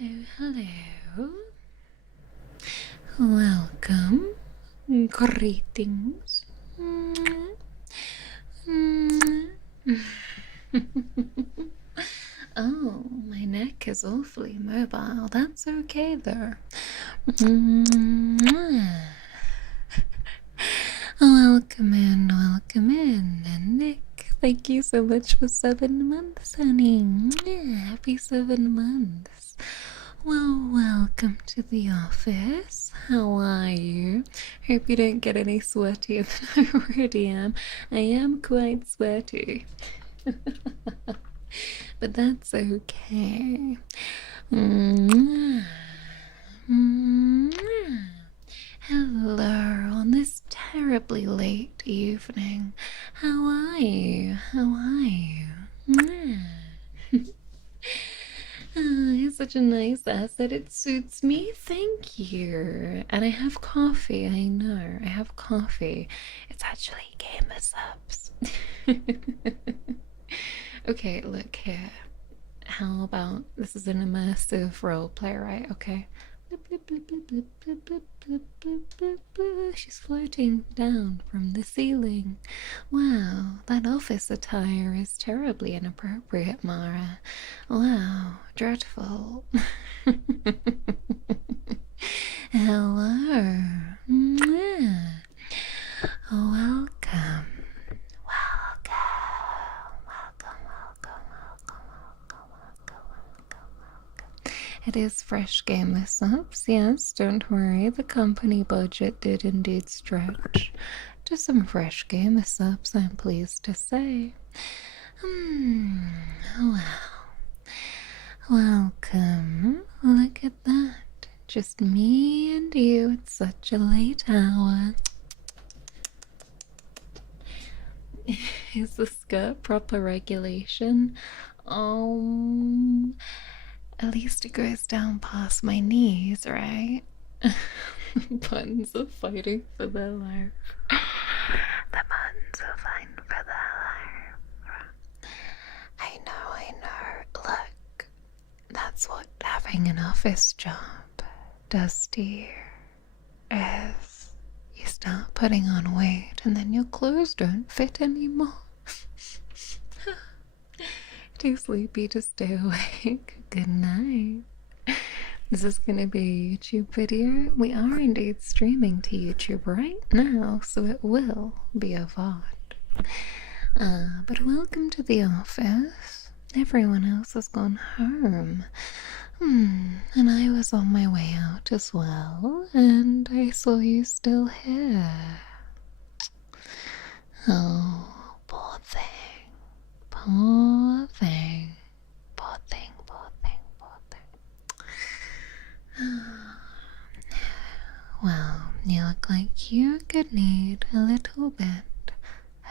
Hello. Welcome. Greetings. Oh, my neck is awfully mobile. That's okay though. Welcome in, and Nick. Thank you so much for 7 months, honey. Happy 7 months. Well, welcome to the office. How are you? Hope you don't get any sweatier than I already am. I am quite sweaty. But that's okay. Hello on this terribly late evening. How are you? It's such a nice asset. It suits me. Thank you. And I have coffee. I know. I have coffee. It's actually gamer subs. Okay, look here. How about this is an immersive role play, right? Okay. She's floating down from the ceiling. Wow, that office attire is terribly inappropriate, Mara. Wow, dreadful. Hello. Welcome. It is fresh gamer subs, yes, don't worry, the company budget did indeed stretch to some fresh gamer subs, I'm pleased to say. Wow. Welcome. Look at that. Just me and you at such a late hour. Is the skirt proper regulation? At least it goes down past my knees, right? Buttons are fighting for their life. The buttons are fighting for their life. I know. Look, that's what having an office job does to you. Is you start putting on weight and then your clothes don't fit anymore. Too sleepy to stay awake. Good night. This is gonna be a YouTube video. We are indeed streaming to YouTube right now, so it will be a VOD. But welcome to the office. Everyone else has gone home. And I was on my way out as well, and I saw you still here. Oh, poor thing. Poor thing. Well, you look like you could need a little bit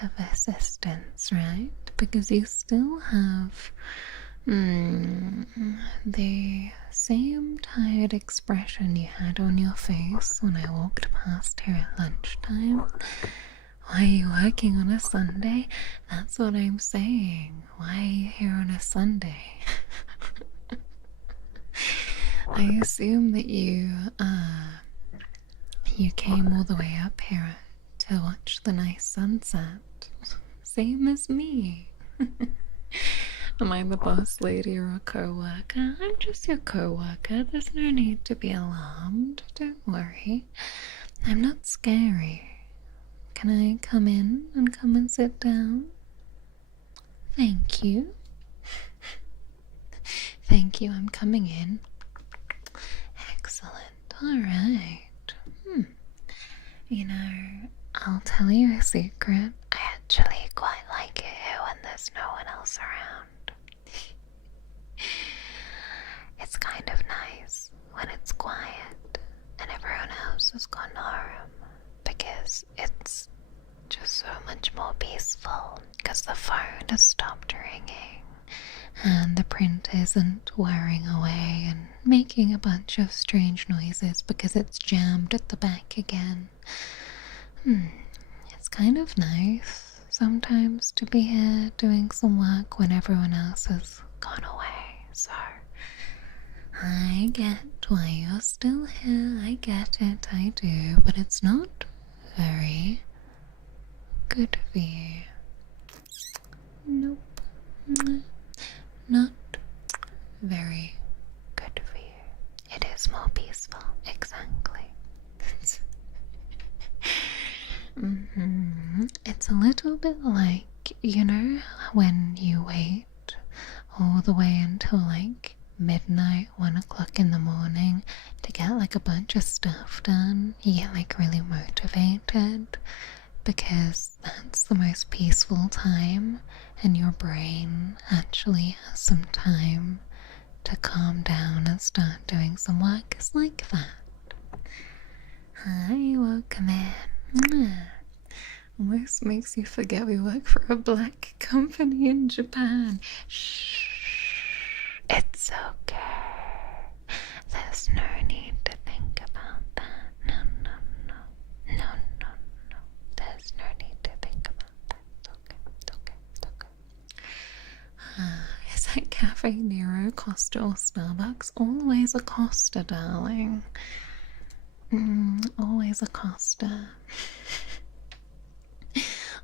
of assistance, right? Because you still have the same tired expression you had on your face when I walked past here at lunchtime. Why are you working on a Sunday? That's what I'm saying. Why are you here on a Sunday? I assume that you came all the way up here to watch the nice sunset. Same as me. Am I the boss lady or a co-worker? I'm just your co-worker. There's no need to be alarmed. Don't worry. I'm not scary. Can I come in and come and sit down? Thank you. Thank you, I'm coming in. Excellent. Alright. You know, I'll tell you a secret. I actually quite like it here when there's no one else around. It's kind of nice when it's quiet and everyone else has gone home, because it's just so much more peaceful, because the phone has stopped ringing and the print isn't whirring away and making a bunch of strange noises because it's jammed at the back again. It's kind of nice sometimes to be here doing some work when everyone else has gone away, so I get why you're still here. I get it, I do. But it's not very good for you. Nope. Not very good for you. It is more peaceful. Exactly. It's a little bit like, you know, when you wait all the way until like midnight, 1 o'clock in the morning to get like a bunch of stuff done. You get like really motivated because that's the most peaceful time, and your brain actually has some time to calm down and start doing some work. It's like that. Hi, welcome in. Almost makes you forget we work for a black company in Japan. Shh. It's okay. There's no need to think about that. No, no, no. No, no, no. There's no need to think about that. It's okay. It's okay. It's okay. Is that Cafe Nero, Costa, or Starbucks? Always a Costa, darling. Always a Costa.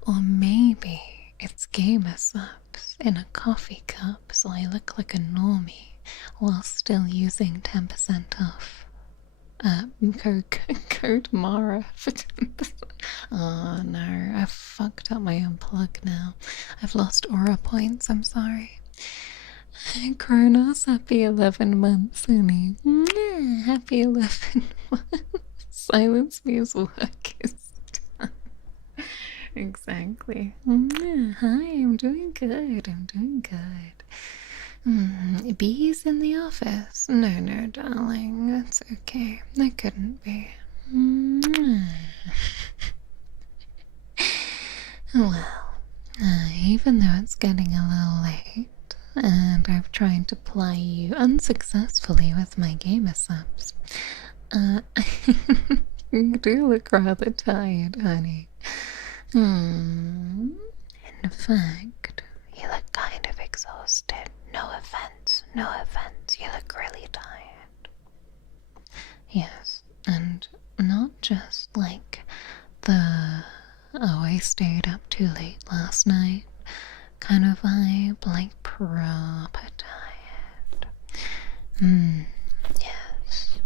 Or maybe it's gamer subs in a coffee cup so I look like a normie while still using 10% off. Code Mara for 10%. Oh no, I've fucked up my unplug now. I've lost aura points, I'm sorry. Kronos, happy 11 months, honey. Happy 11 months. Silence means work is done. Exactly. Hi, I'm doing good. I'm doing good. Bees in the office? No, no, darling. That's okay. That couldn't be. Well, even though it's getting a little late, and I've tried to ply you unsuccessfully with my gamer subs, you do look rather tired, honey. In fact, you look kind of exhausted. No offense, no offense. You look really tired. Yes, and not just like the oh, I stayed up too late last night kind of vibe, like proper tired. Yes.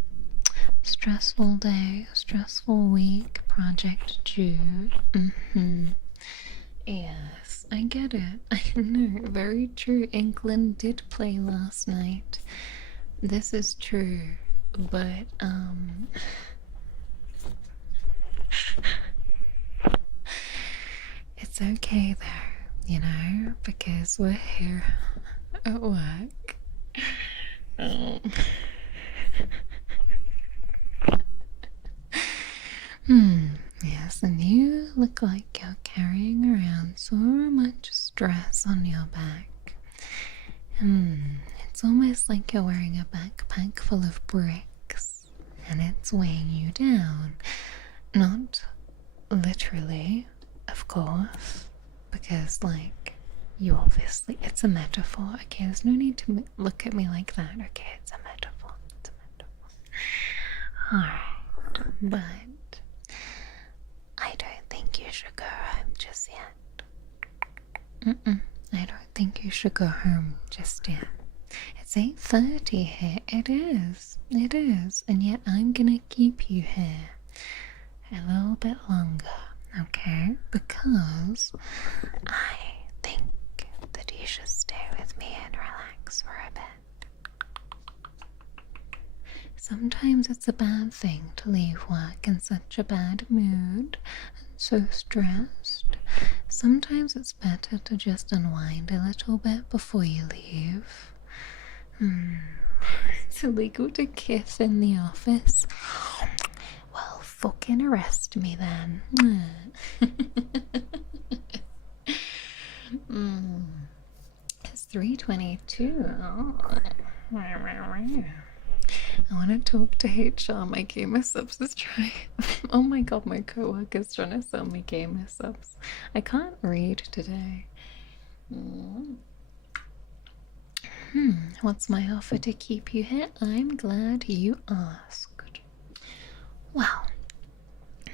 Stressful day, stressful week, project due. Yes, I get it. I know, very true. England did play last night. This is true, but it's okay though, you know, because we're here at work. Yes, and you look like you're carrying around so much stress on your back. It's almost like you're wearing a backpack full of bricks, and it's weighing you down. Not literally, of course, because, like, you obviously, it's a metaphor, okay? There's no need to look at me like that, okay? It's a metaphor. It's a metaphor. Alright, but I don't think you should go home just yet. I don't think you should go home just yet. It's 8:30 here. It is. It is. And yet I'm gonna keep you here a little bit longer, okay? Because I think that you should stay with me and relax for a bit. Sometimes it's a bad thing to leave work in such a bad mood and so stressed. Sometimes it's better to just unwind a little bit before you leave. It's illegal to kiss in the office. Well, fucking arrest me then. It's 3:22. I want to talk to HR. My gamer subs is trying. Oh my god, my co-worker's trying to sell me gamer subs. I can't read today. What's my offer to keep you here? I'm glad you asked. Well,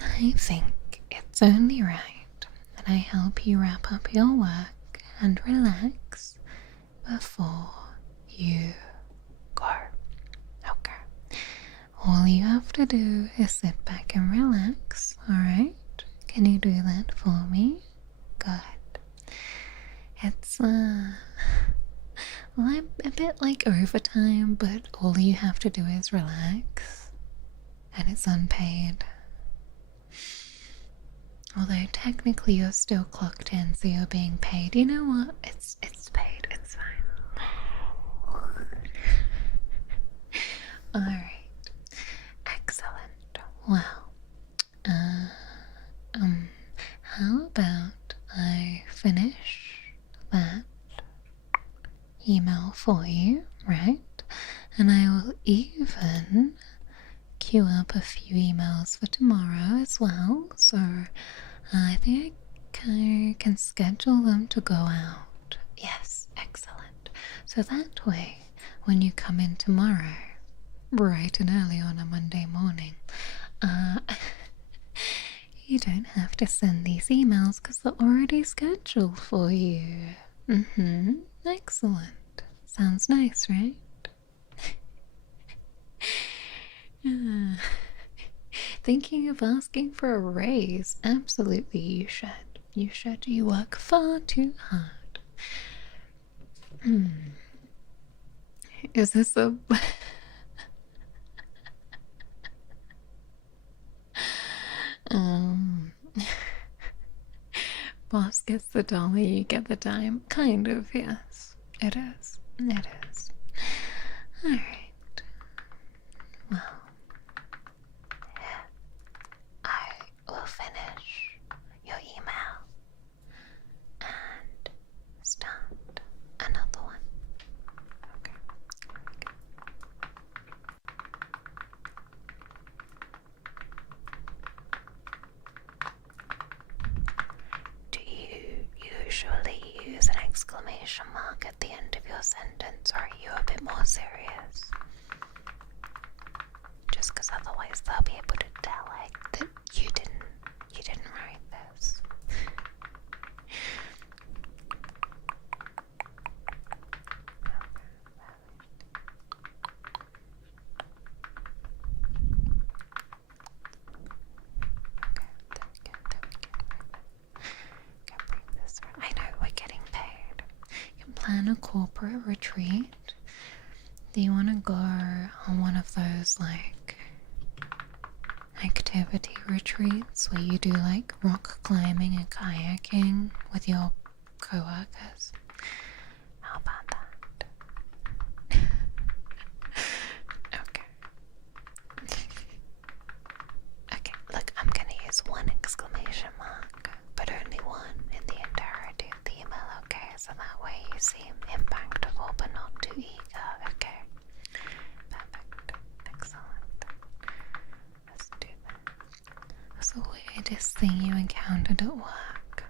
I think it's only right that I help you wrap up your work and relax before you go. Okay. All you have to do is sit back and relax, alright? Can you do that for me? Good. It's, well, I'm a bit like overtime, but all you have to do is relax. And it's unpaid. Although technically you're still clocked in, so you're being paid. You know what? It's paid. It's fine. Alright. Excellent. Well, how about I finish that email for you, right? And I will even queue up a few emails for tomorrow as well, so I think I can schedule them to go out. Yes, excellent. So that way, when you come in tomorrow, bright and early on a Monday morning, you don't have to send these emails because they're already scheduled for you. Excellent. Sounds nice, right? Thinking of asking for a raise? Absolutely, you should. You should. You work far too hard. Is this a... Boss gets the dollar, you get the dime. Kind of, yes. It is. It is. Alright. Well, I will finish your email and start another one. Okay. Do you usually use an exclamation mark at the end of your sentence, or are you a bit more serious? Just because otherwise they'll be able to tell that you didn't write this. I know we're getting paid. You can plan a corporate retreat. Do you want to go on one of those like activity retreats where you do like rock climbing and kayaking with your co-workers? How about that? Okay. Okay, look, I'm gonna use one exclamation mark, but only one in the entirety of the email, okay? So that way you seem impactful but not too eager, okay? Perfect. Excellent. Let's do that. What's the weirdest thing you encountered at work?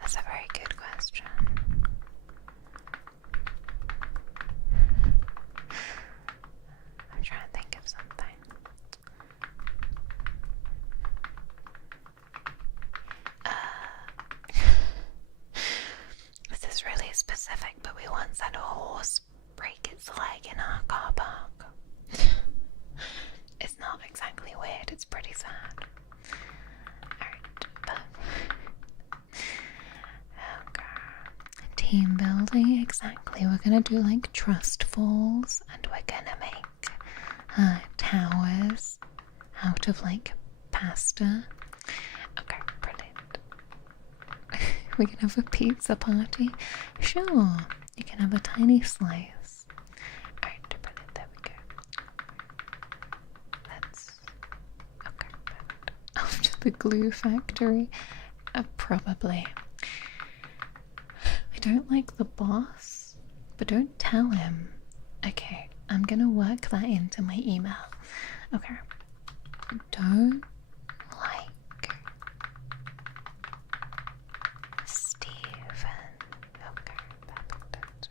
That's a very good question. I'm trying to think of something. This is really specific, but we once had a horse break its leg in our car park. It's not exactly weird, it's pretty sad. Alright, but... Okay. Team building, exactly. We're gonna do like trust falls, and we're gonna make towers out of like pasta. Okay, brilliant. We can have a pizza party. Sure, you can have a tiny slice. Alright, brilliant, there we go. Let's... Okay, perfect. Off to the glue factory. Probably. I don't like the boss, but don't tell him. Okay, I'm gonna work that into my email. Okay. Don't like Steven. Okay, perfect.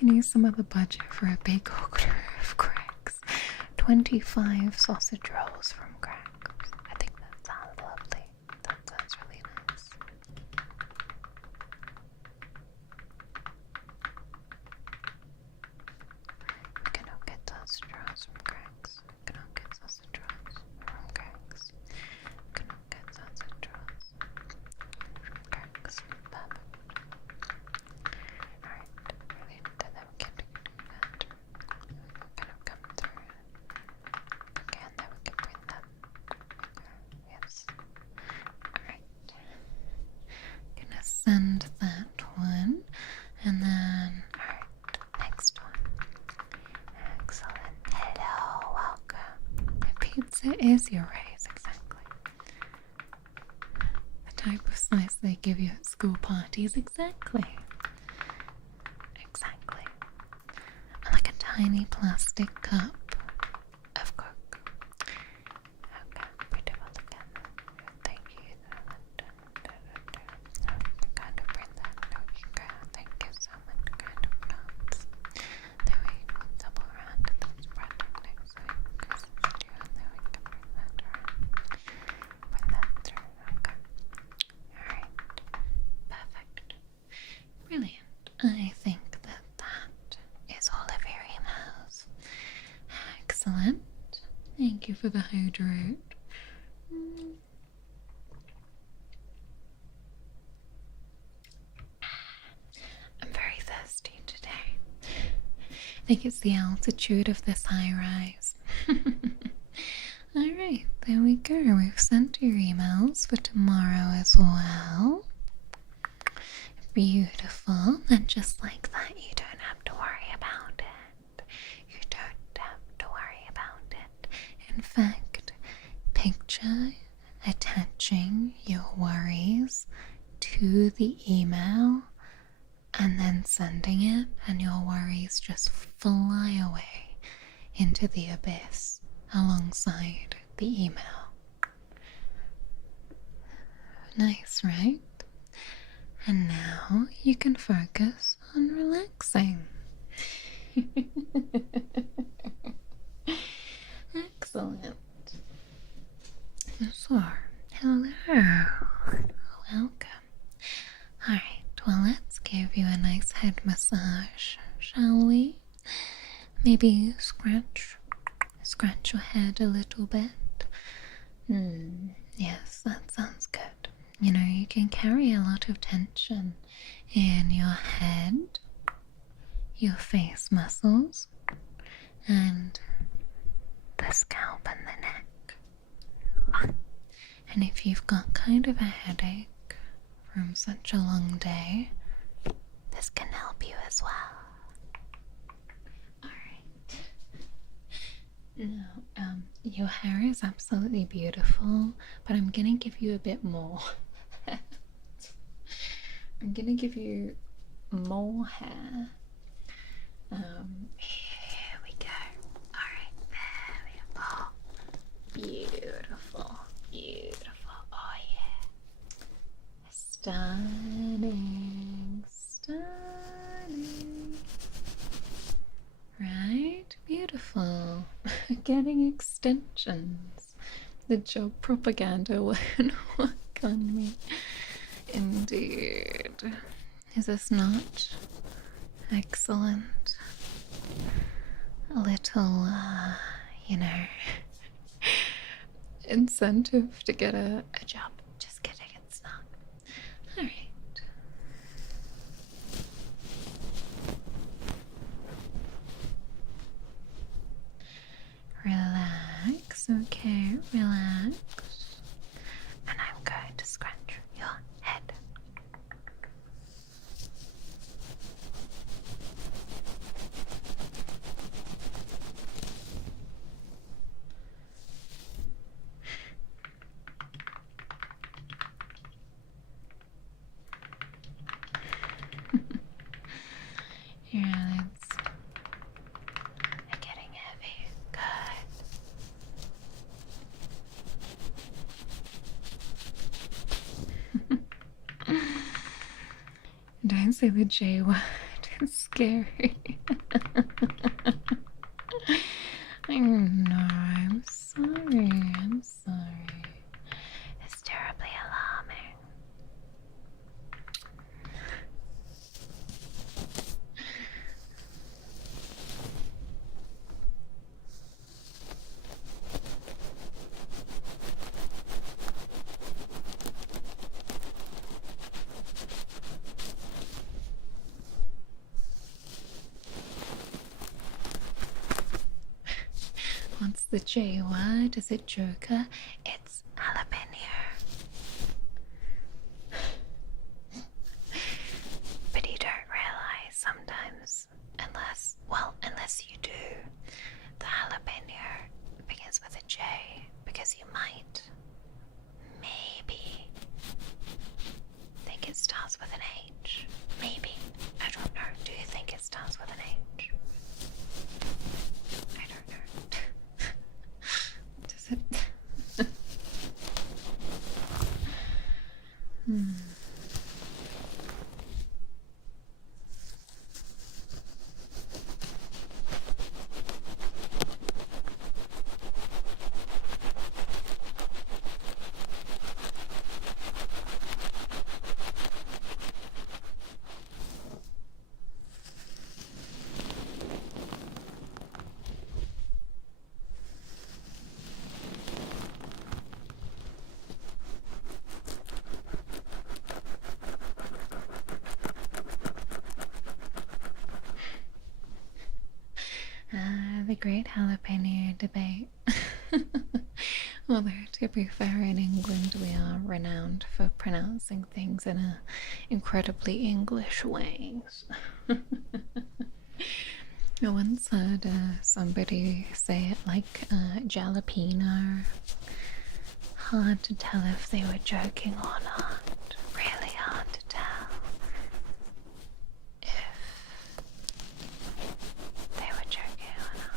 can use some of the budget for a big order of cracks. 25 sausage rolls from Cracks. I think that sounds lovely. That sounds really nice. You can all get sausage rolls from Cracks. You can all get sausage rolls from Cracks. You can all get sausage rolls from Cracks. Perfect. Alright, brilliant. And then we can do that. Kind of come through. Okay, and then we can bring that. Yes. Alright. Gonna send that one. And then, alright, next one. Excellent. Hello, welcome. The pizza is your race, exactly. The type of slice they give you at school parties, exactly. Exactly. Like a tiny plastic cup of Coke. Okay, beautiful again. Thank you. Kind of bring that. There we go. Thank you so much. Kind of nuts. There we go. Double around to this project next week. Because it's due, and then we can bring that around. Bring that through. Okay. Alright. Perfect. Brilliant. I think that is all of your emails. Excellent. Thank you for the hydrate. I'm very thirsty today. I think it's the altitude of this high rise. Alright, there we go. We've sent your emails for tomorrow as well. Beautiful. And just like that, you don't have to worry about it. You don't have to worry about it. In fact, picture attaching your worries to the email and then sending it, and your worries just fly away into the abyss alongside the email. Nice, right? And now you can focus on relaxing. Excellent. So, hello. Welcome. Alright, well, let's give you a nice head massage, shall we? Maybe scratch your head a little bit. Yes, that sounds good. You know, you can carry a lot of tension in your head, your face muscles, and the scalp and the neck. And if you've got kind of a headache from such a long day, this can help you as well. Alright. Now, your hair is absolutely beautiful, but I'm gonna give you a bit more. I'm gonna give you more hair. Here we go. Alright, there we go. Beautiful, beautiful. Oh yeah. Stunning, stunning. Right? Beautiful. Getting extensions. The job propaganda won't work on me. Indeed. Is this not excellent? A little, incentive to get a job. Just kidding, it's not. Alright. Relax, okay, relax. And I'm going to scratch your head. Your eyelids are getting heavy. Good. Don't say the J word. Scary. I know, I'm sorry, I'm sorry. It's terribly alarming. What's the J word? Is it Joker? It's jalapeno. But you don't realize sometimes, unless you do, the jalapeno begins with a J because you might, maybe, think it starts with an H. Maybe. I don't know. Do you think it starts with an H? I don't know. Does it? The great jalapeno debate. Although, to be fair, in England we are renowned for pronouncing things in incredibly English ways. I once heard somebody say it like jalapeno. Hard to tell if they were joking or not. Really hard to tell if they were joking or not.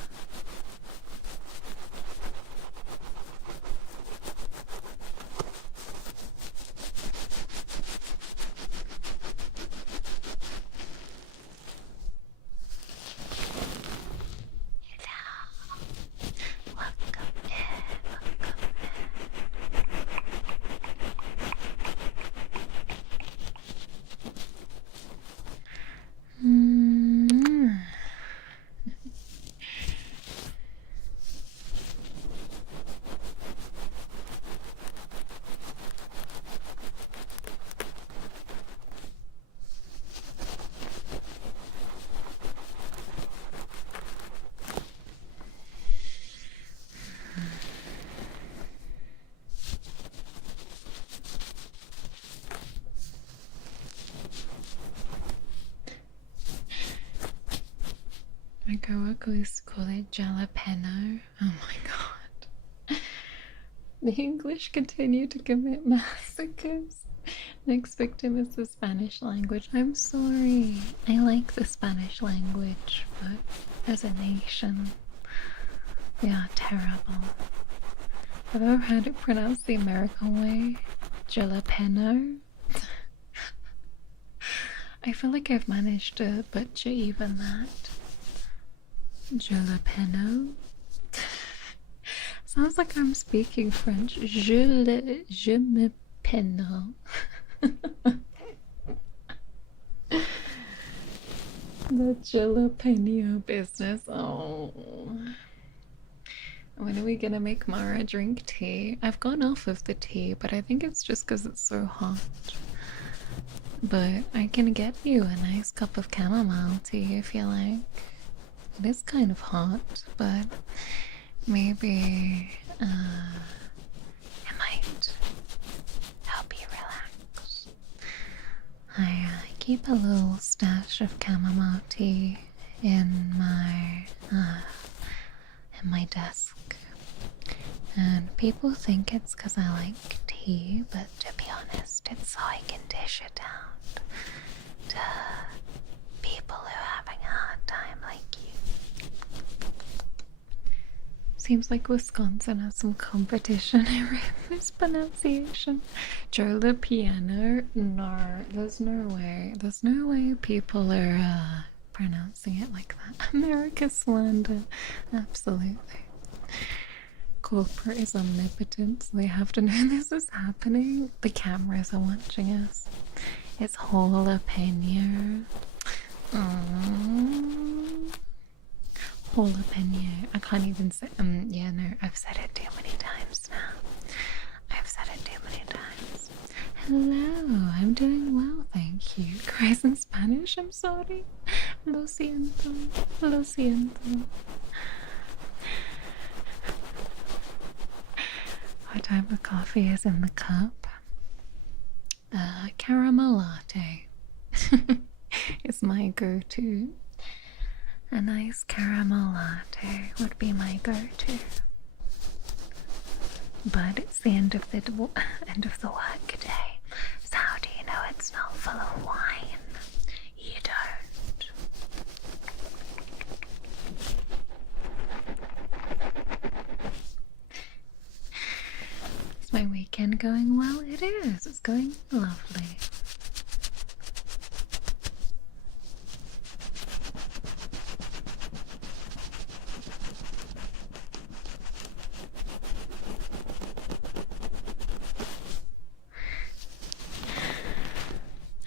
My coworker used to call it jalapeno. Oh my god. The English continue to commit massacres. Next victim is the Spanish language. I'm sorry. I like the Spanish language, but as a nation, we are terrible. Have you ever heard it pronounced the American way? Jalapeno? I feel like I've managed to butcher even that. Jalapeno? Sounds like I'm speaking French. Je me peno. The jalapeno business. Oh. When are we gonna make Mara drink tea? I've gone off of the tea, but I think it's just because it's so hot. But I can get you a nice cup of chamomile tea if you like. It is kind of hot, but maybe it might help you relax. I keep a little stash of chamomile tea in my desk, and people think it's because I like tea, but to be honest, it's so I can dish it out to people who are having a hard time like you. Seems like Wisconsin has some competition in mispronunciation. Jalapeno? No, there's no way. There's no way people are pronouncing it like that. America slander. Absolutely. Corporate is omnipotent, so they have to know this is happening. The cameras are watching us. It's jalapeno. Jalapeno. I can't even say. Yeah, no, I've said it too many times now. I've said it too many times. Hello, I'm doing well, thank you. Cries in Spanish, I'm sorry. Lo siento. Lo siento. What type of coffee is in the cup? Caramel latte. It's my go-to. A nice caramel latte would be my go-to. But it's the end of the work day. So how do you know it's not full of wine? You don't. Is my weekend going well? It is. It's going lovely.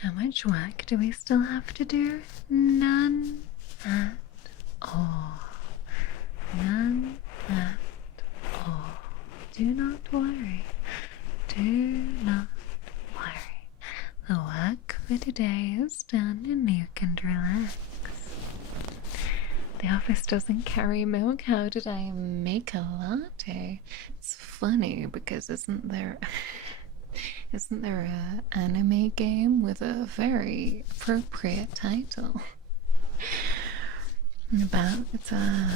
How much work do we still have to do? None at all. None at all. Do not worry. Do not worry. The work for today is done and you can relax. The office doesn't carry milk. How did I make a latte? It's funny because isn't there an anime game with a very appropriate title about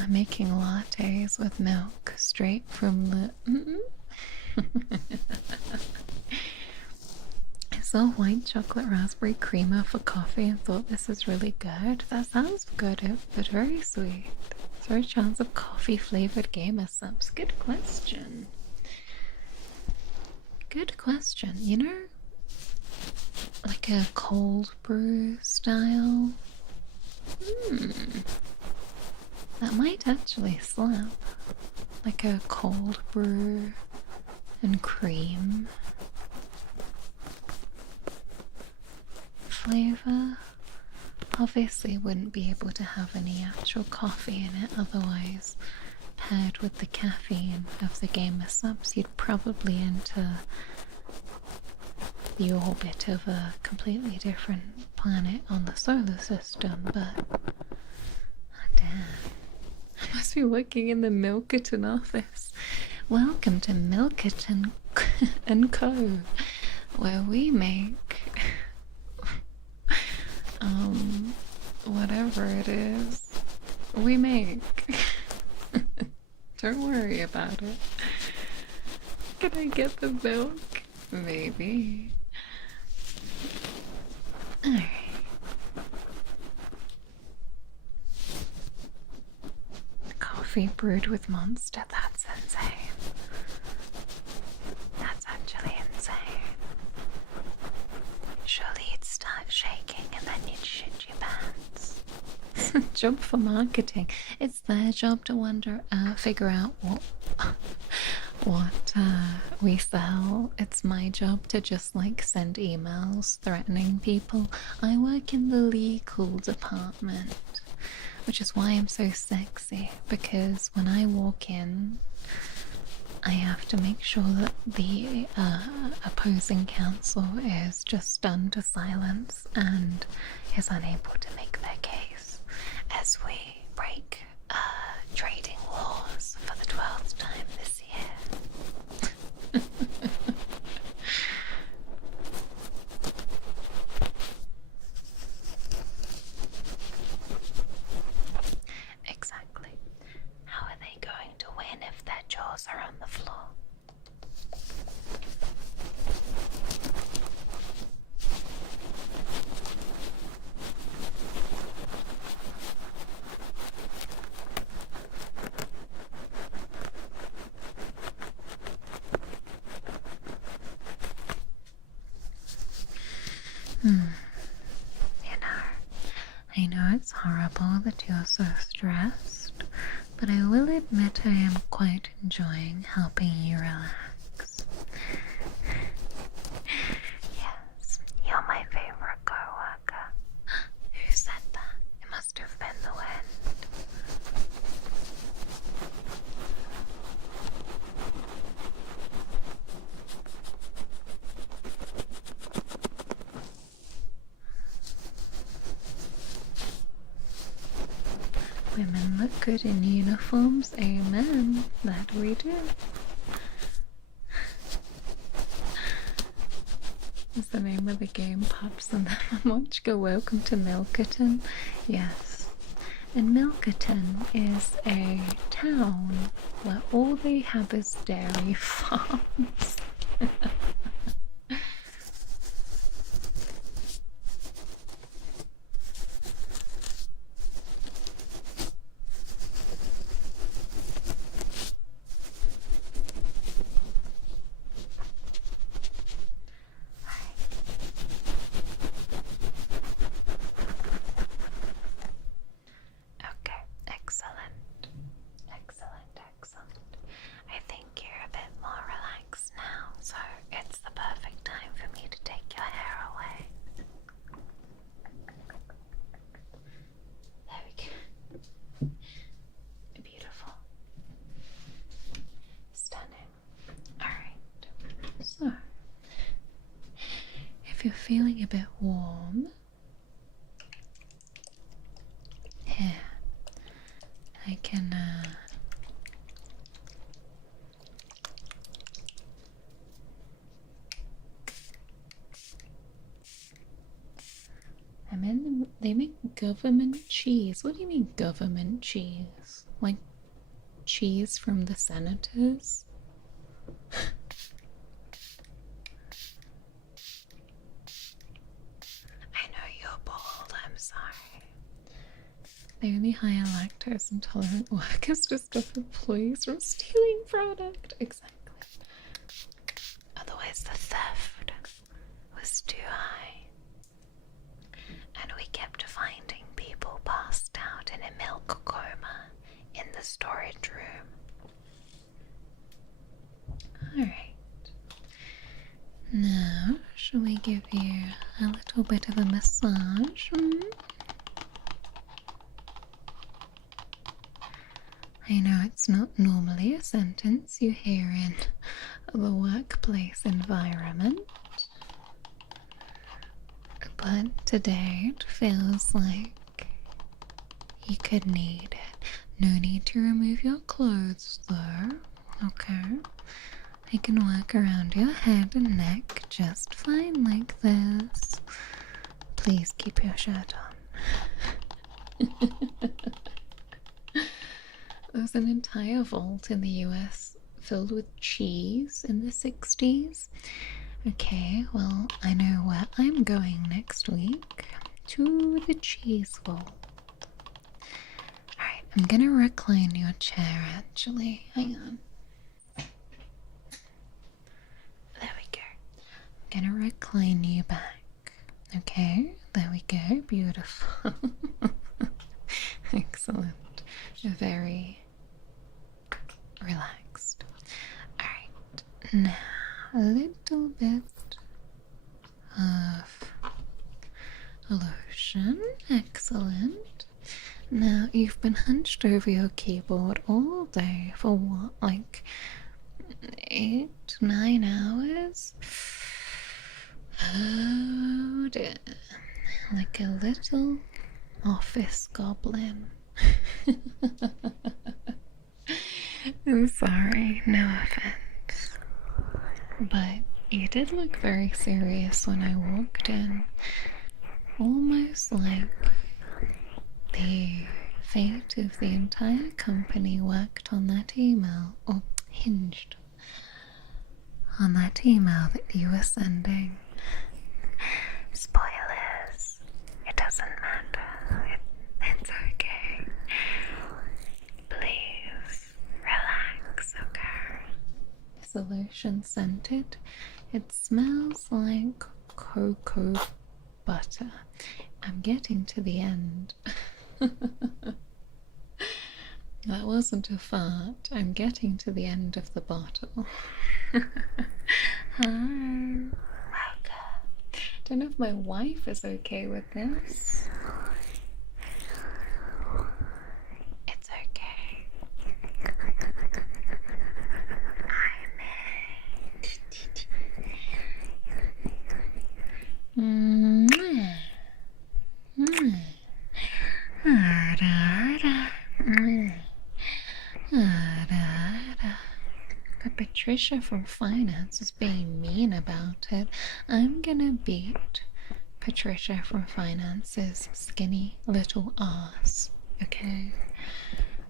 making lattes with milk straight from the I saw white chocolate raspberry creamer for coffee and thought this is really good. That sounds good, but very sweet. Is there a chance of coffee flavored gamer subs? Good question. Good question. You know, like a cold brew style? That might actually slap. Like a cold brew and cream flavor. Obviously wouldn't be able to have any actual coffee in it, otherwise paired with the caffeine of the gamer subs you'd probably enter the orbit of a completely different planet on the solar system, but oh damn. I must be working in the Milkerton office. Welcome to Milkerton and Co, where we make whatever it is we make. Don't worry about it. Can I get the milk? Maybe. Alright. Coffee brewed with Monster. That's insane. That's actually insane. Surely you'd start shaking and then you'd shit your pants. Job for marketing. It's their job to figure out what we sell. It's my job to just like send emails threatening people. I work in the legal department, which is why I'm so sexy, because when I walk in I have to make sure that the opposing counsel is just stunned to silence and is unable to make their case as we break trading laws for the 12th time this year. Exactly. How are they going to win if their jaws are on the floor? I know it's horrible that you're so stressed, but I will admit I am quite enjoying helping you relax. Yes, you're my favorite co-worker. Who said that? It must have been the wind. Women look good in uniforms, amen. That we do. Is the name of the game Pups and Mamochka? Welcome to Milkerton. Yes. And Milkerton is a town where all they have is dairy farms. Okay, excellent. Excellent. I think you're a bit more relaxed now, so it's the perfect time for me to take your hair away. There we go. Beautiful. Stunning. Alright. So, if you're feeling a bit warm, here, I can they make government cheese. What do you mean government cheese? Like cheese from the senators? I know you're bold, I'm sorry. They only hire lactose intolerant workers to stop employees from stealing product. Exactly. Otherwise the theft was too high. And we kept finding people passed out in a milk coma in the storage room. Alright. Now, shall we give you a little bit of a massage? I know it's not normally a sentence you hear in the workplace environment, but today it feels like you could need it. No need to remove your clothes though, okay? I can work around your head and neck just fine like this. Please keep your shirt on. There's an entire vault in the US filled with cheese in the 60s. Okay, well, I know where I'm going next week. To the cheese vault. Alright, I'm gonna recline your chair actually. Hang on. There we go. I'm gonna recline you back. Okay, there we go. Beautiful. Excellent. Very relaxed. Alright, now a little bit of lotion. Excellent. Now you've been hunched over your keyboard all day for what, like 8-9 hours? Oh dear. Like a little office goblin. I'm sorry, no offense. But you did look very serious when I walked in. Almost like the fate of the entire company worked on that email, or hinged on that email that you were sending. Spoilers. It doesn't matter. It's okay. Please relax, okay? The lotion scented. It smells like cocoa butter. I'm getting to the end. That wasn't a fart. I'm getting to the end of the bottle. Hi. Welcome. Don't know if my wife is okay with this. It's okay. I'm But Patricia from finance is being mean about it. I'm gonna beat Patricia from finance's skinny little ass, okay?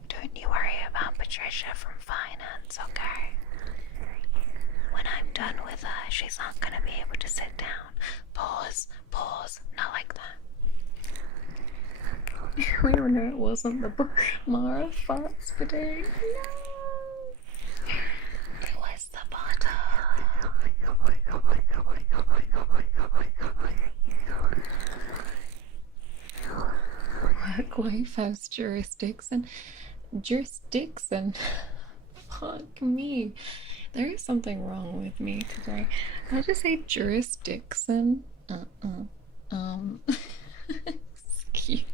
Don't you worry about Patricia from finance, okay? When I'm done with her, she's not gonna be able to sit down. Pause, not like that. We don't know it wasn't the Mara Vespidae. No! It was the bottle. Work-wife has jurisdiction. Fuck me. There is something wrong with me today. I'll just say jurisdiction. Excuse.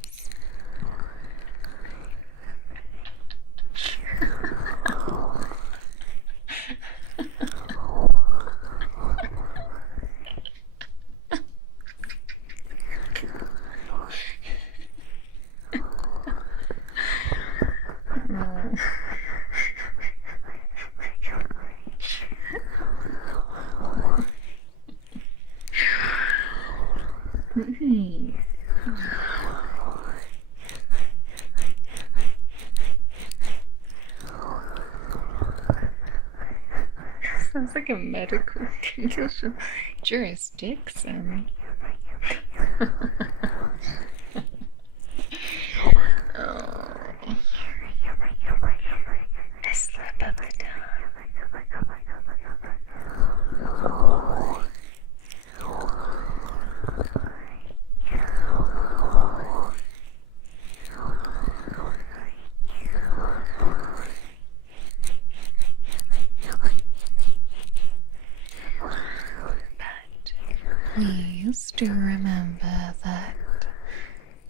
Sounds like a medical condition. Jurisdiction. Oh. A slip of the tongue. Please do remember that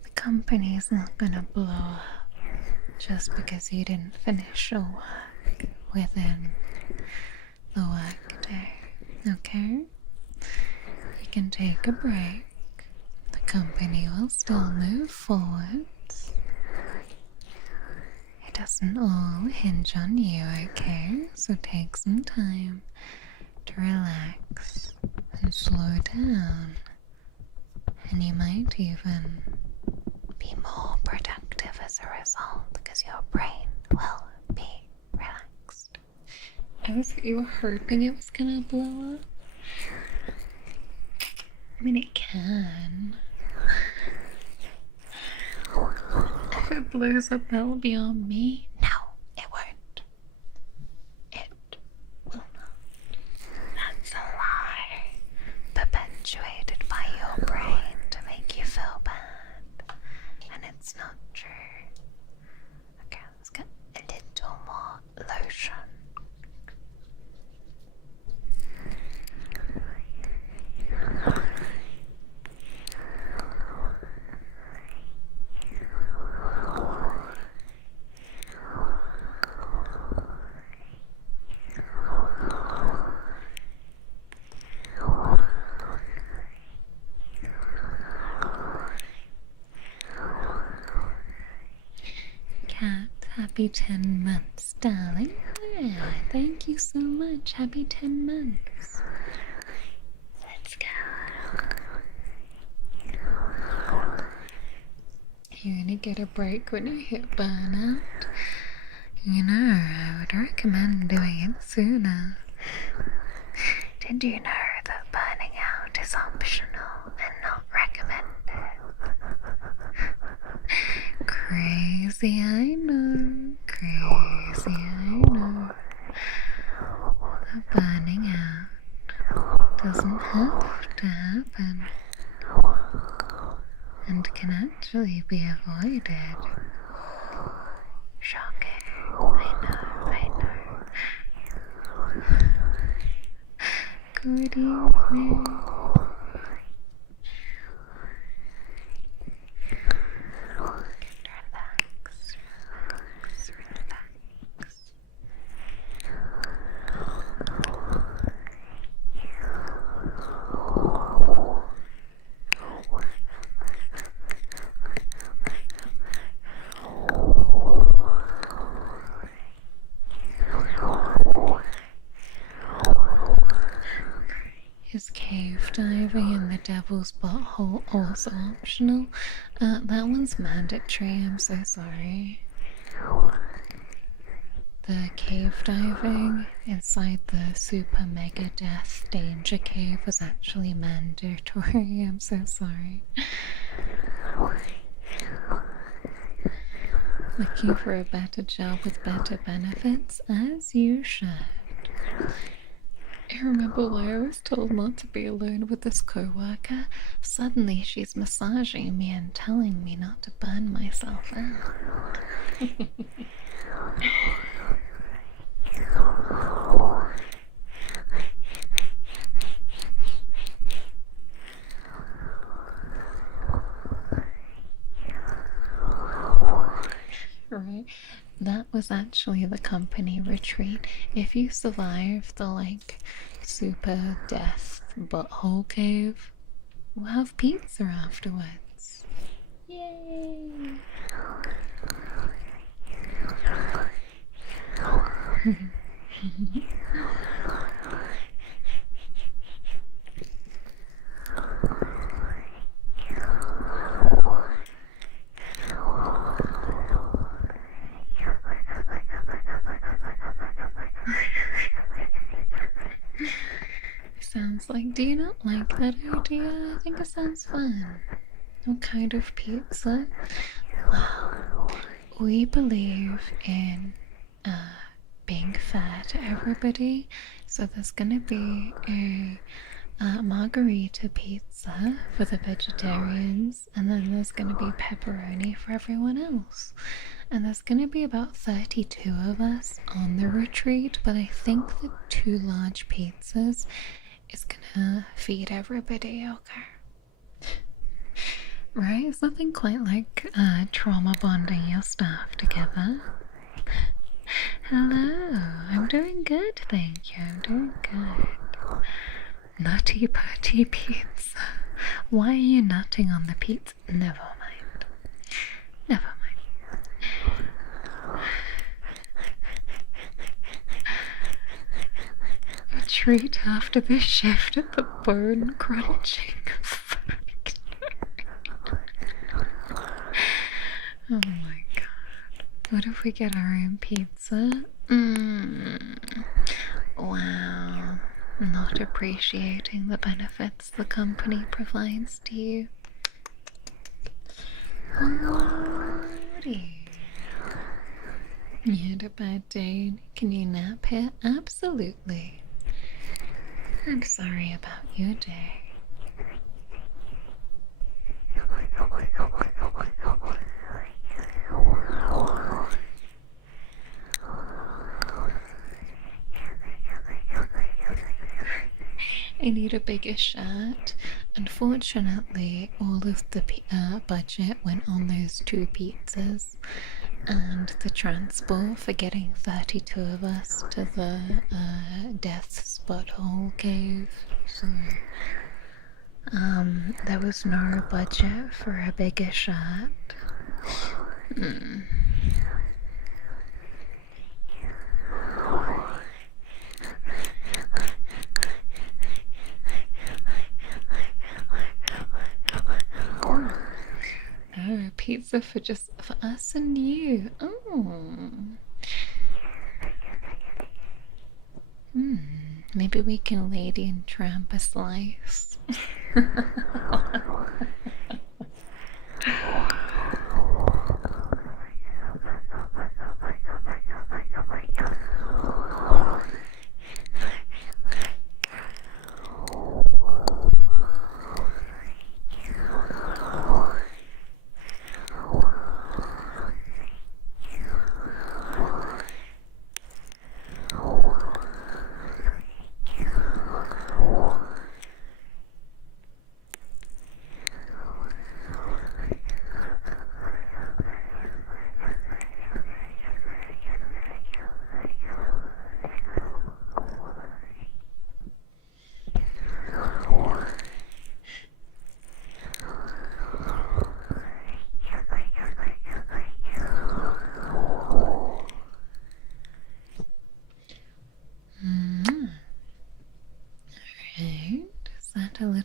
the company's not gonna blow up just because you didn't finish your work within the workday, okay? You can take a break. The company will still move forwards. It doesn't all hinge on you, okay? So take some time to relax and slow down, and you might even be more productive as a result because your brain will be relaxed. You were hoping it was gonna blow up? I mean, it can. If it blows up, that'll be on me. No, it won't. It will not. That's a lie. Perpetuated by your brain to make you feel bad. And it's not true. Okay, let's get a little more lotion. Cat, happy 10 months, darling. Yeah, thank you so much. Happy 10 months. Let's go. You're gonna get a break when you hit burnout. You know, I would recommend doing it sooner. Did you know that burning out is optional and not recommended? Crazy, I know. Crazy, I know. The burning out doesn't have to happen. And be avoided. Shocking. I know. Good evening. Relax. Is cave diving in the devil's butthole also optional? That one's mandatory, I'm so sorry. The cave diving inside the super mega death danger cave was actually mandatory, I'm so sorry. Looking for a better job with better benefits? As you should. I remember why I was told not to be alone with this co-worker. Suddenly she's massaging me and telling me not to burn myself out. Right, that was actually the company retreat. If you survive the like super death butthole cave, we'll have pizza afterwards. Yay! Sounds like, do you not like that idea? I think it sounds fun. What kind of pizza? Well, we believe in being fair to everybody, so there's gonna be a margarita pizza for the vegetarians, and then there's gonna be pepperoni for everyone else. And there's gonna be about 32 of us on the retreat, but I think the 2 large pizzas is gonna feed everybody, okay? Right? It's nothing quite like trauma bonding your staff together. Hello, I'm doing good, thank you. I'm doing good. Nutty putty pizza. Why are you nutting on the pizza? Never mind. Never mind. A treat after the shift at the bone crunching. Oh my god. What if we get our own pizza? Wow. Not appreciating the benefits the company provides to you. Alrighty. You had a bad day. Can you nap here? Absolutely. I'm sorry about your day. I need a bigger shirt. Unfortunately, all of the budget went on those 2 pizzas and the transport for getting 32 of us to the Death's Butthole Cave. So, there was no budget for a bigger shirt. Oh, pizza for us and you. Oh. Maybe we can Lady and Tramp a slice.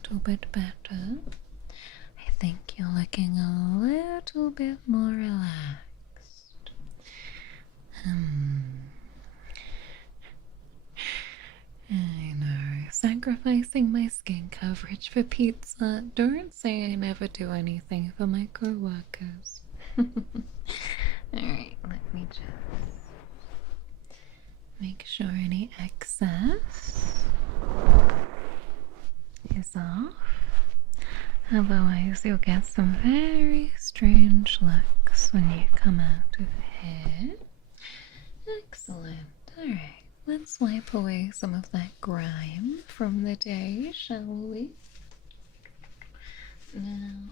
little bit better. I think you're looking a little bit more relaxed. I know, sacrificing my skin coverage for pizza. Don't say I never do anything for my co-workers. Alright, let me just make sure any excess is off. Otherwise, you'll get some very strange looks when you come out of here. Excellent. Alright, let's wipe away some of that grime from the day, shall we? Now,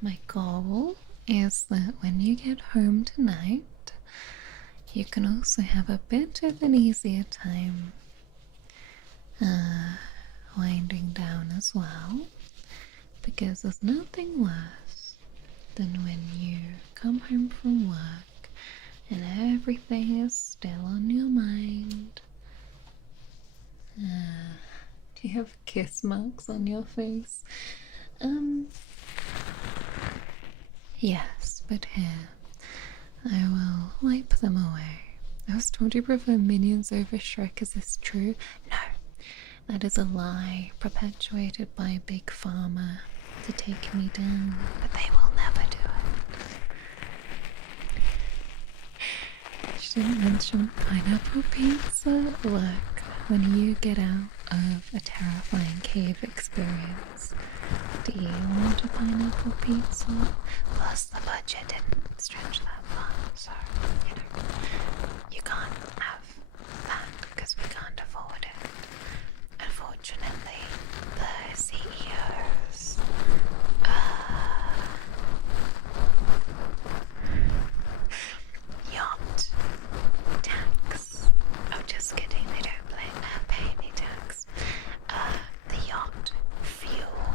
my goal is that when you get home tonight, you can also have a bit of an easier time winding down as well, because there's nothing worse than when you come home from work and everything is still on your mind. Do you have kiss marks on your face? Yes, but here, I will wipe them away. I was told you prefer minions over Shrek. Is this true? No, that is a lie perpetuated by Big Pharma to take me down, but they will never do it. She didn't mention pineapple pizza. Look, when you get out of a terrifying cave experience, do you want a pineapple pizza? Plus the budget didn't stretch that far, so you can't have that because we can't afford it. Unfortunately, the CEOs yacht tax. Oh, just kidding, they don't pay any tax. The yacht fuel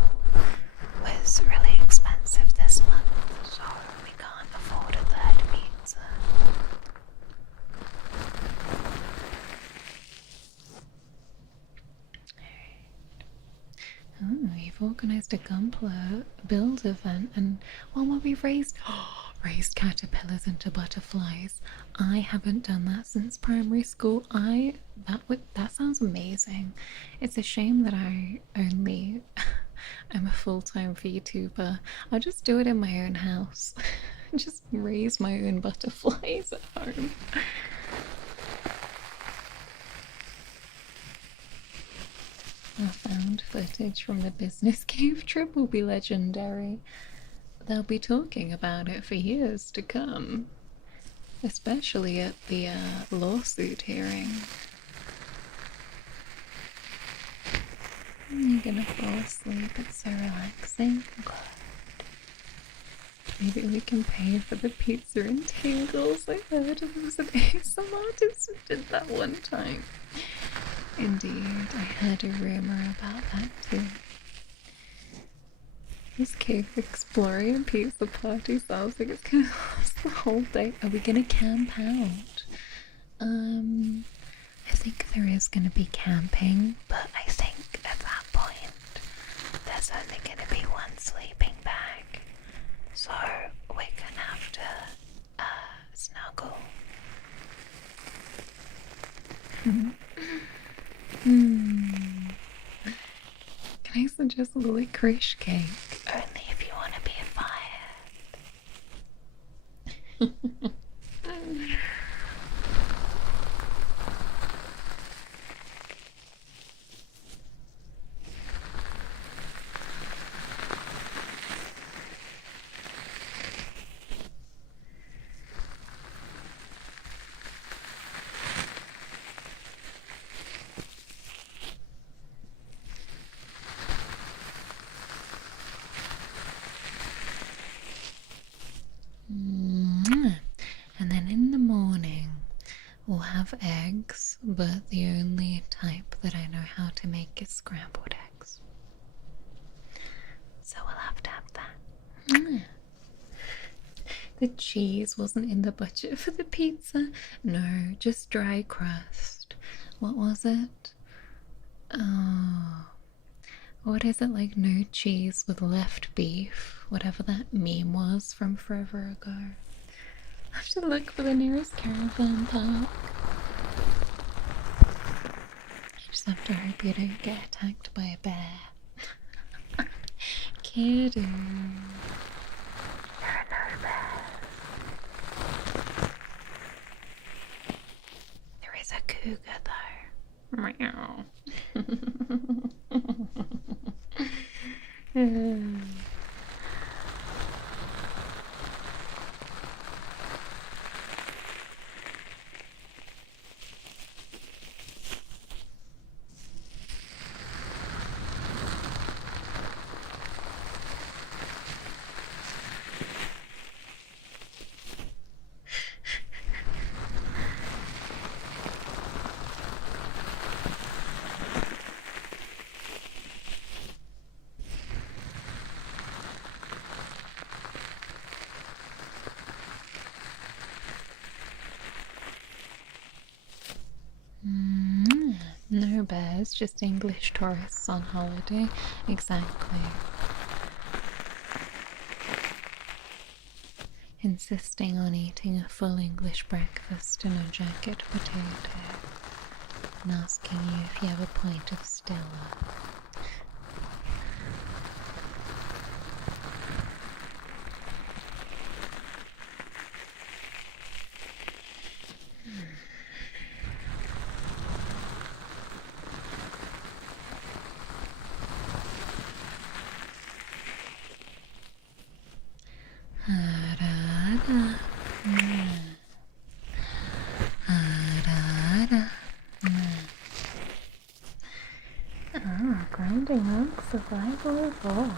was really expensive this month, so we can't afford a third pizza. Oh, you've organised a Gunpla build event, and one where we've raised caterpillars into butterflies. I haven't done that since primary school. That sounds amazing. It's a shame that I only am a full-time VTuber. I'll just do it in my own house. Just raise my own butterflies at home. Our found footage from the business cave trip will be legendary. They'll be talking about it for years to come, especially at the lawsuit hearing. You're gonna fall asleep, it's so relaxing. Good. Maybe we can pay for the pizza and tingles. I heard there was an ASMR artist who did that one time. Indeed, I heard a rumor about that too. This cave exploring and pizza party sounds like it's gonna last the whole day. Are we gonna camp out? I think there is gonna be camping, but I think at that point there's only gonna be one sleeping bag, so we're gonna have to snuggle. Can I suggest licorice cake? Only if you want to be fired. And then in the morning we'll have eggs, but the only type that I know how to make is scrambled eggs. So we'll have to have that. The cheese wasn't in the budget for the pizza. No, just dry crust. what was it? Oh, what is it, like no cheese with left beef? Whatever that meme was from forever ago. I have to look for the nearest caravan park. I just have to hope you don't get attacked by a bear. Kidding. There are no bears. There is a cougar though. Meow. No bears, just English tourists on holiday. Exactly. Insisting on eating a full English breakfast and a jacket potato. And asking you if you have a pint of Stella. Grinding monk survival evolved.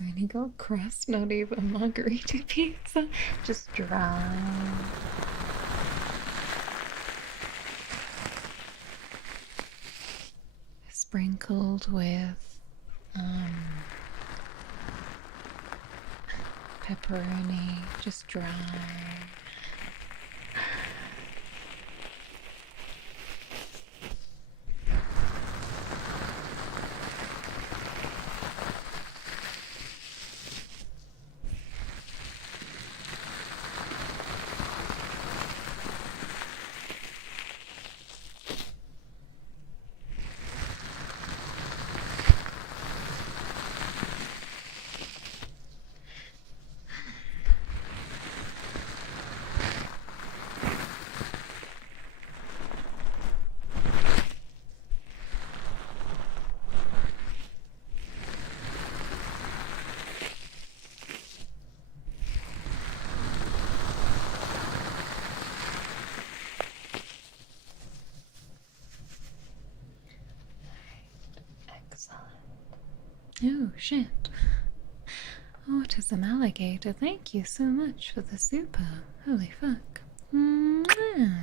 Only got crust, not even margarita pizza, just dry. Sprinkled with pepperoni, just dry. Oh shit. Autism alligator, thank you so much for the super. Holy fuck.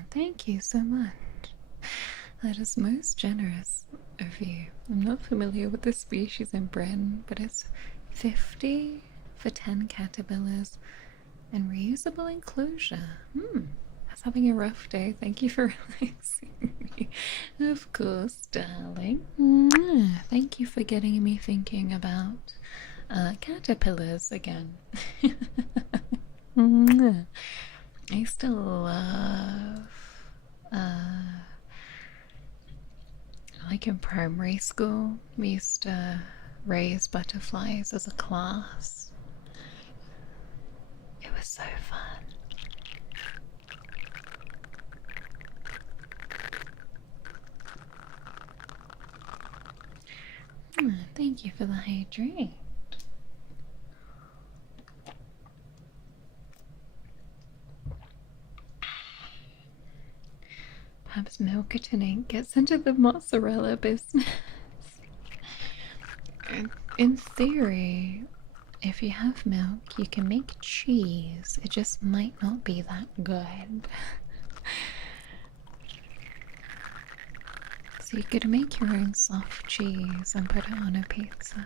Thank you so much. That is most generous of you. I'm not familiar with the species in Britain, but it's 50 for 10 caterpillars and reusable enclosure. I was having a rough day. Thank you for releasing me. Of course, darling. Thank you for getting me thinking about caterpillars again. I used to love, like in primary school, we used to raise butterflies as a class. It was so fun. Thank you for the hydrate. Perhaps milk it and ink gets into the mozzarella business. In theory, if you have milk, you can make cheese. It just might not be that good. So you could make your own soft cheese and put it on a pizza.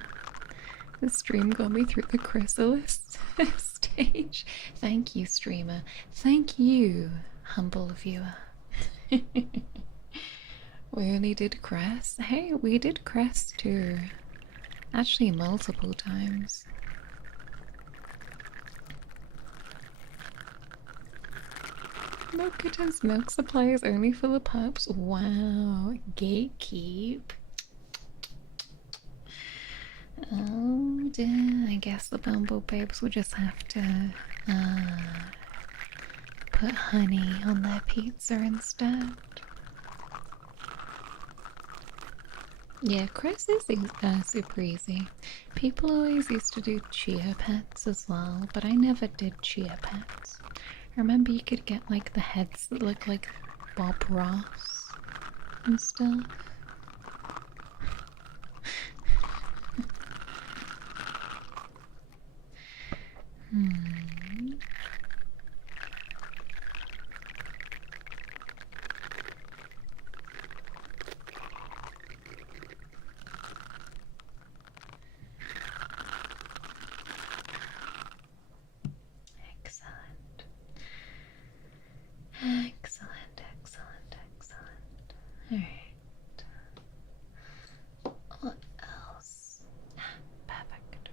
The stream got me through the chrysalis stage. page. Thank you, streamer. Thank you, humble viewer. We only did crest. Hey, we did crest too. Actually, multiple times. No kittens, milk supply is only for the pups. Wow, gatekeep. Oh dear, I guess the bumble babes will just have to put honey on their pizza instead. Yeah, Chris is super easy. People always used to do chia pets as well, but I never did chia pets. I remember you could get like the heads that look like Bob Ross and stuff. Excellent. Excellent, excellent, excellent. Alright. What else? Perfect.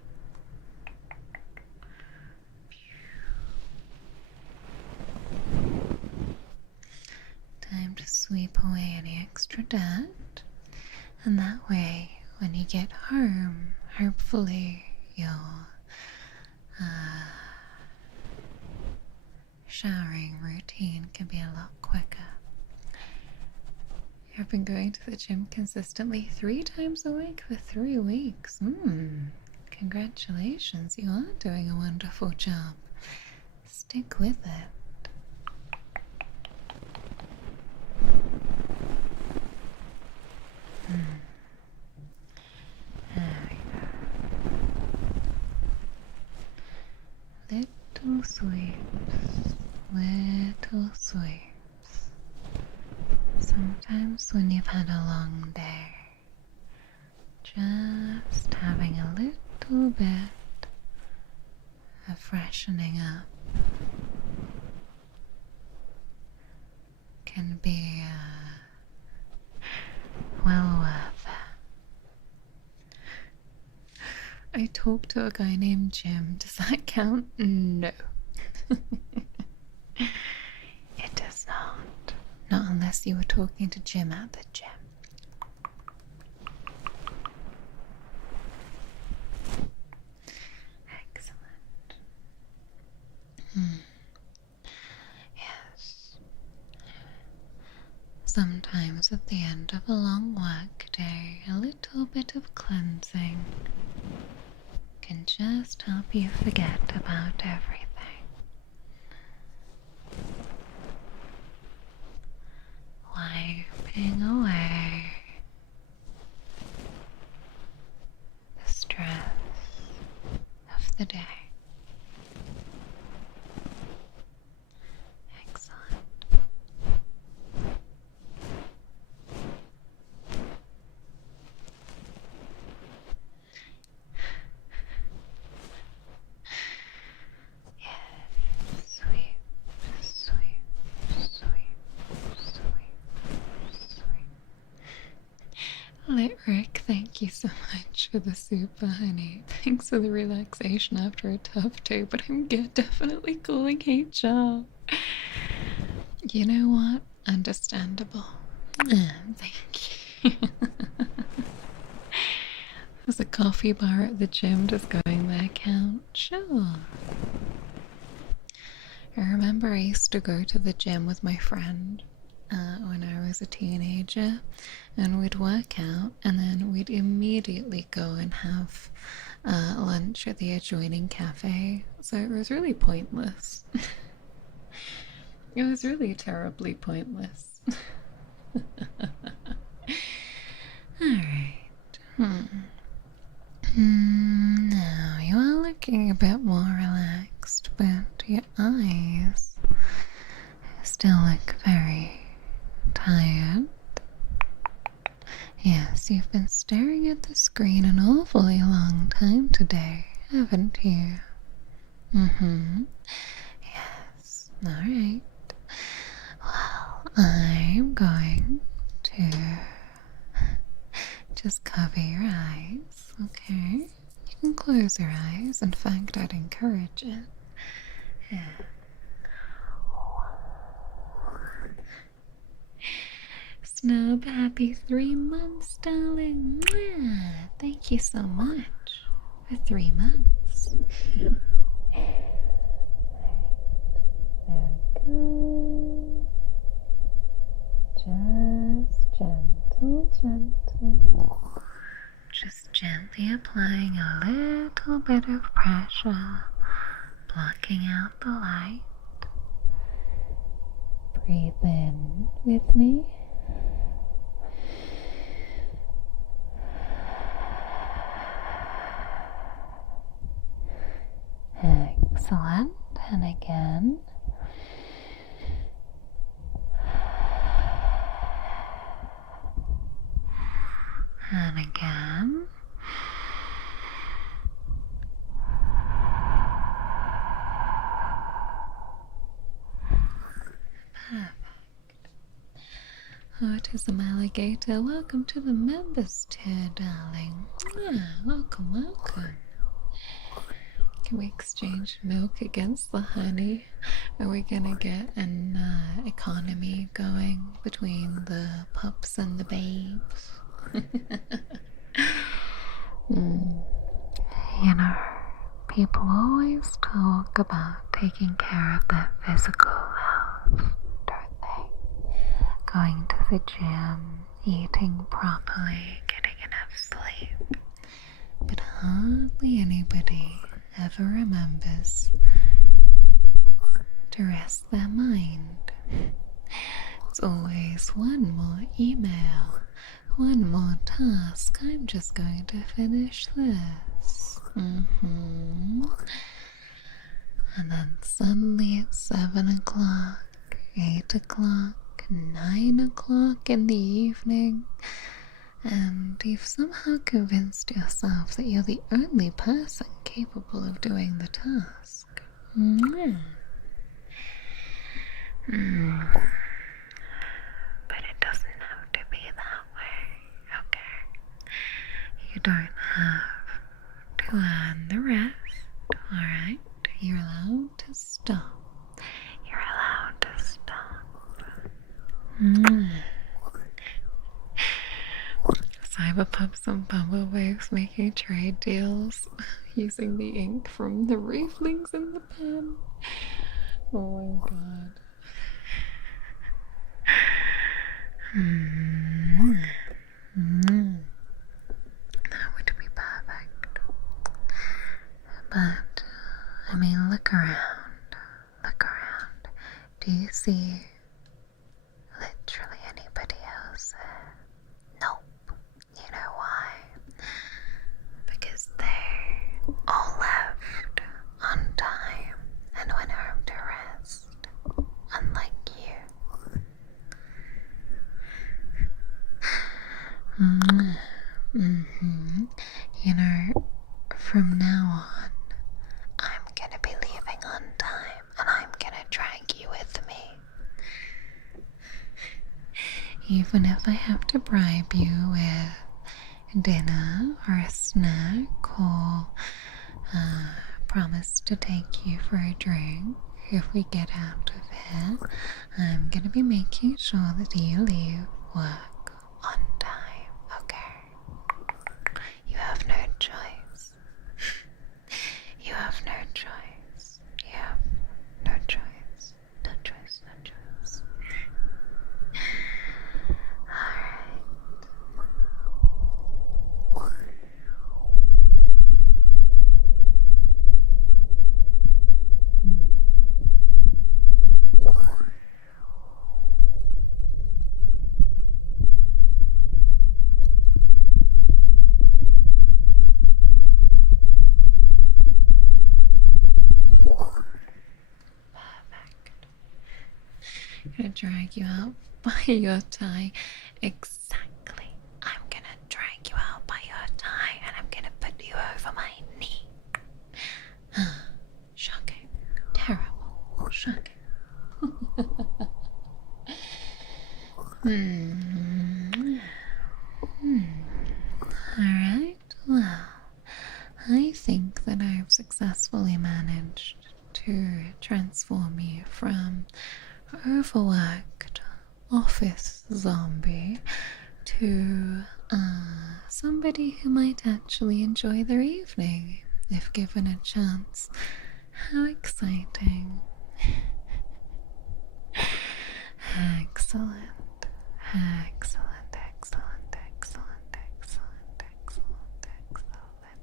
Time to sweep away any extra dirt, and that way, when you get home, hopefully your showering routine can be a lot quicker. I've been going to the gym consistently 3 times a week for 3 weeks. Congratulations, you are doing a wonderful job. Stick with it. There we go. Little sweeps, little sweeps. Sometimes when you've had a long day, just having a little bit of freshening up can be well worth it. I talked to a guy named Jim. Does that count? No. It does not. Not unless you were talking to Jim at the gym. Excellent. Yes. Sometimes at the end of a long work day, a little bit of cleansing can just help you forget about everything. Wiping away the stress of the day. Excellent. Yes, sweep, sweep, sweep, sweep. Litrick, thank you so much for the super, honey. Thanks for the relaxation after a tough day, but I'm definitely calling HR. You know what? Understandable. Thank you. There's a coffee bar at the gym, does going there count? Sure. I remember I used to go to the gym with my friend when I was a teenager, and we'd work out and then we'd immediately go and have lunch at the adjoining cafe. So it was really pointless. It was really terribly pointless. Alright. Now you are looking a bit more relaxed, but your eyes still look very tired. Yes, you've been staring at the screen an awfully long time today, haven't you? Mm-hmm. Yes. Alright. Well, I'm going to just cover your eyes, okay? You can close your eyes. In fact, I'd encourage it. Yeah. Snub, happy 3 months, darling. Mwah. Thank you so much for 3 months. There we go. Just gentle. Just gently applying a little bit of pressure, blocking out the light. Breathe in with me. Excellent. And again. And again. Perfect. Autism Alligator, welcome to the members tier, darling. Yeah, welcome, welcome. Can we exchange milk against the honey? Are we gonna get an economy going between the pups and the babes? You know, people always talk about taking care of their physical health, don't they? Going to the gym, eating properly, getting enough sleep. But hardly anybody ever remembers to rest their mind. It's always one more email, one more task. I'm just going to finish this. And then suddenly it's 7 o'clock, 8 o'clock, 9 o'clock in the evening, and you've somehow convinced yourself that you're the only person capable of doing the task. But it doesn't have to be that way, okay? You don't have to earn the rest, alright? You're allowed to stop. You're allowed to stop. Cyberpups and bumblewaves making trade deals using the ink from the reeflings in the pen. Oh my god. That would be perfect. But, I mean, look around. Look around. Do you see literally anybody else there? Nope. You know why? Because they all left on time and went home to rest, unlike you. You know, from now on, I'm gonna be leaving on time and I'm gonna drag you with me. Even if I have to bribe you with dinner or a snack or promise to take you for a drink if we get out of here, I'm gonna be making sure that you leave work on time, okay? You have no choice. You have no choice. You have no choice. No choice, no choice. Alright. I'm gonna drag you out by your tie. Exactly. I'm gonna drag you out by your tie and I'm gonna put you over my knee. Shocking. Terrible. Shocking. Alright, well, I think that I've successfully managed to transform you from overworked office zombie to somebody who might actually enjoy their evening if given a chance. How exciting! Excellent, excellent, excellent, excellent, excellent, excellent, excellent.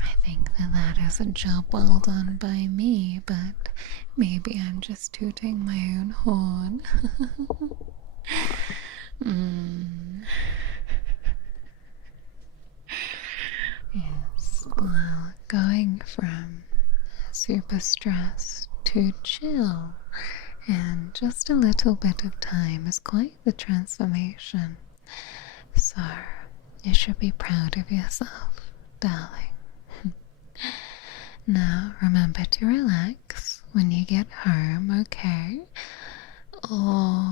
I think that is a job well done by me, but maybe I'm just tooting my own horn. Yes, well, going from super stressed to chill in just a little bit of time is quite the transformation. So, you should be proud of yourself, darling. Now, remember to relax when you get home, okay? Or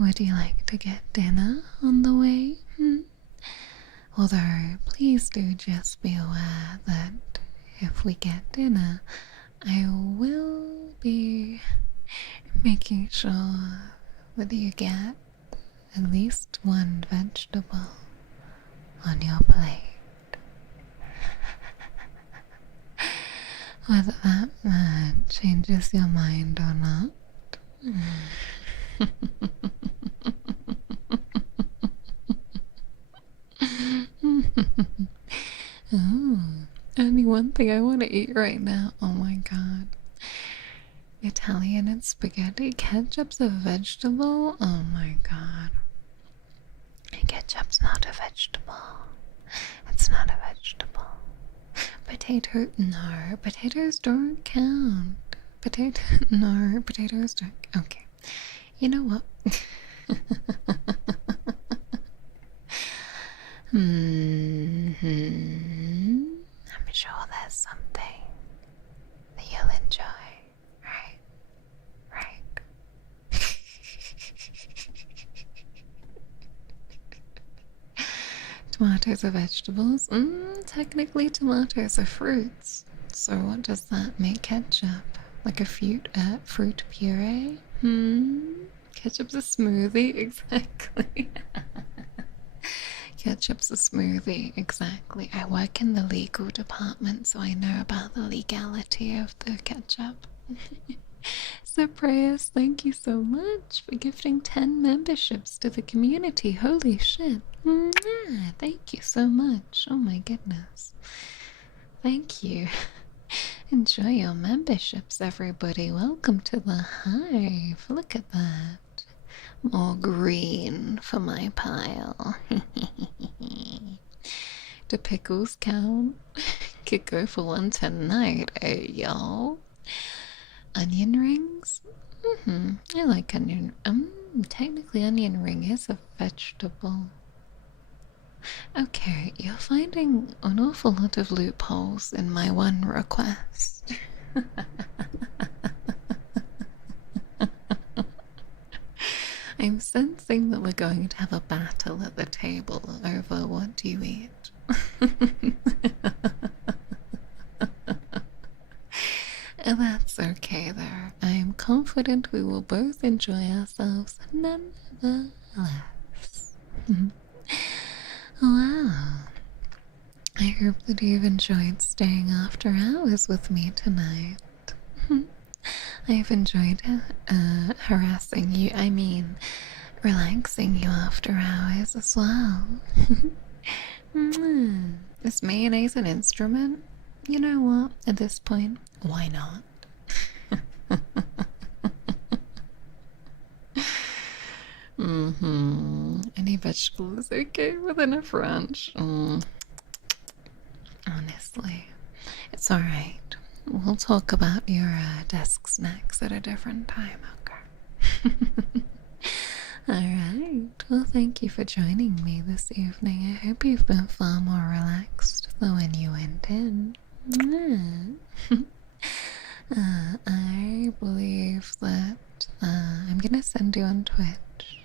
would you like to get dinner on the way? Although, please do just be aware that if we get dinner, I will be making sure that you get at least one vegetable on your plate. Whether that changes your mind or not. Oh, only one thing I want to eat right now. Oh my god. Italian and spaghetti. Ketchup's a vegetable? Oh my god. Ketchup's not a vegetable. It's not a vegetable. Potato. No, potatoes don't count. No, potatoes don't. Okay. You know what? I'm sure there's something that you'll enjoy, right? Right. Tomatoes are vegetables? Technically tomatoes are fruits. So what does that make ketchup? Like a fruit puree? Ketchup's a smoothie? Exactly. Ketchup's a smoothie, exactly. I work in the legal department, so I know about the legality of the ketchup. So Prayas, thank you so much for gifting 10 memberships to the community. Holy shit. Thank you so much. Oh my goodness. Thank you. Enjoy your memberships, everybody. Welcome to the hive. Look at that. More green for my pile. Do pickles count? Could go for one tonight, y'all. Onion rings? I like onion. Technically onion ring is a vegetable. Okay, you're finding an awful lot of loopholes in my one request. I'm sensing that we're going to have a battle at the table over what do you eat. That's okay though. I'm confident we will both enjoy ourselves nonetheless. Wow. I hope that you've enjoyed staying after hours with me tonight. I've enjoyed harassing you, relaxing you after hours as well. Is mayonnaise an instrument? You know what? At this point, why not? Any vegetable is okay within a French. Honestly, it's alright. We'll talk about your desk snacks at a different time, okay? Alright, well, thank you for joining me this evening. I hope you've been far more relaxed than when you went in. I believe that I'm gonna send you on Twitch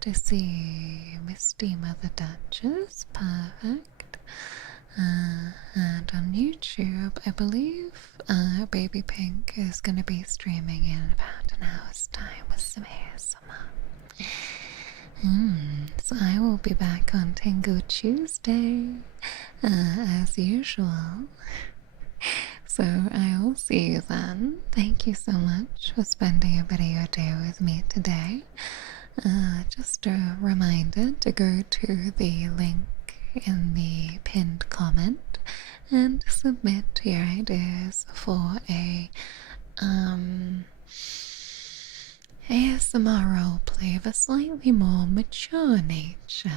to see Misty Mother Duchess. Perfect. And on YouTube, I believe Baby Pink is going to be streaming in about an hour's time with some ASMR. So I will be back on Tingle Tuesday, as usual. So I will see you then. Thank you so much for spending a bit of your day with me today. Just a reminder to go to the link in the pinned comment and submit your ideas for a ASMR roleplay of a slightly more mature nature.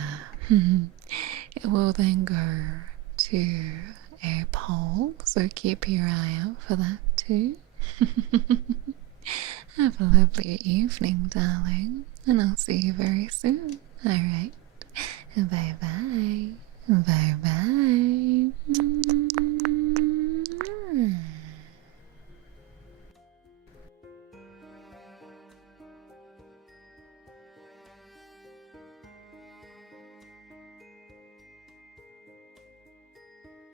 It will then go to a poll, so keep your eye out for that too. Have a lovely evening, darling, and I'll see you very soon. Alright, bye bye. Bye bye.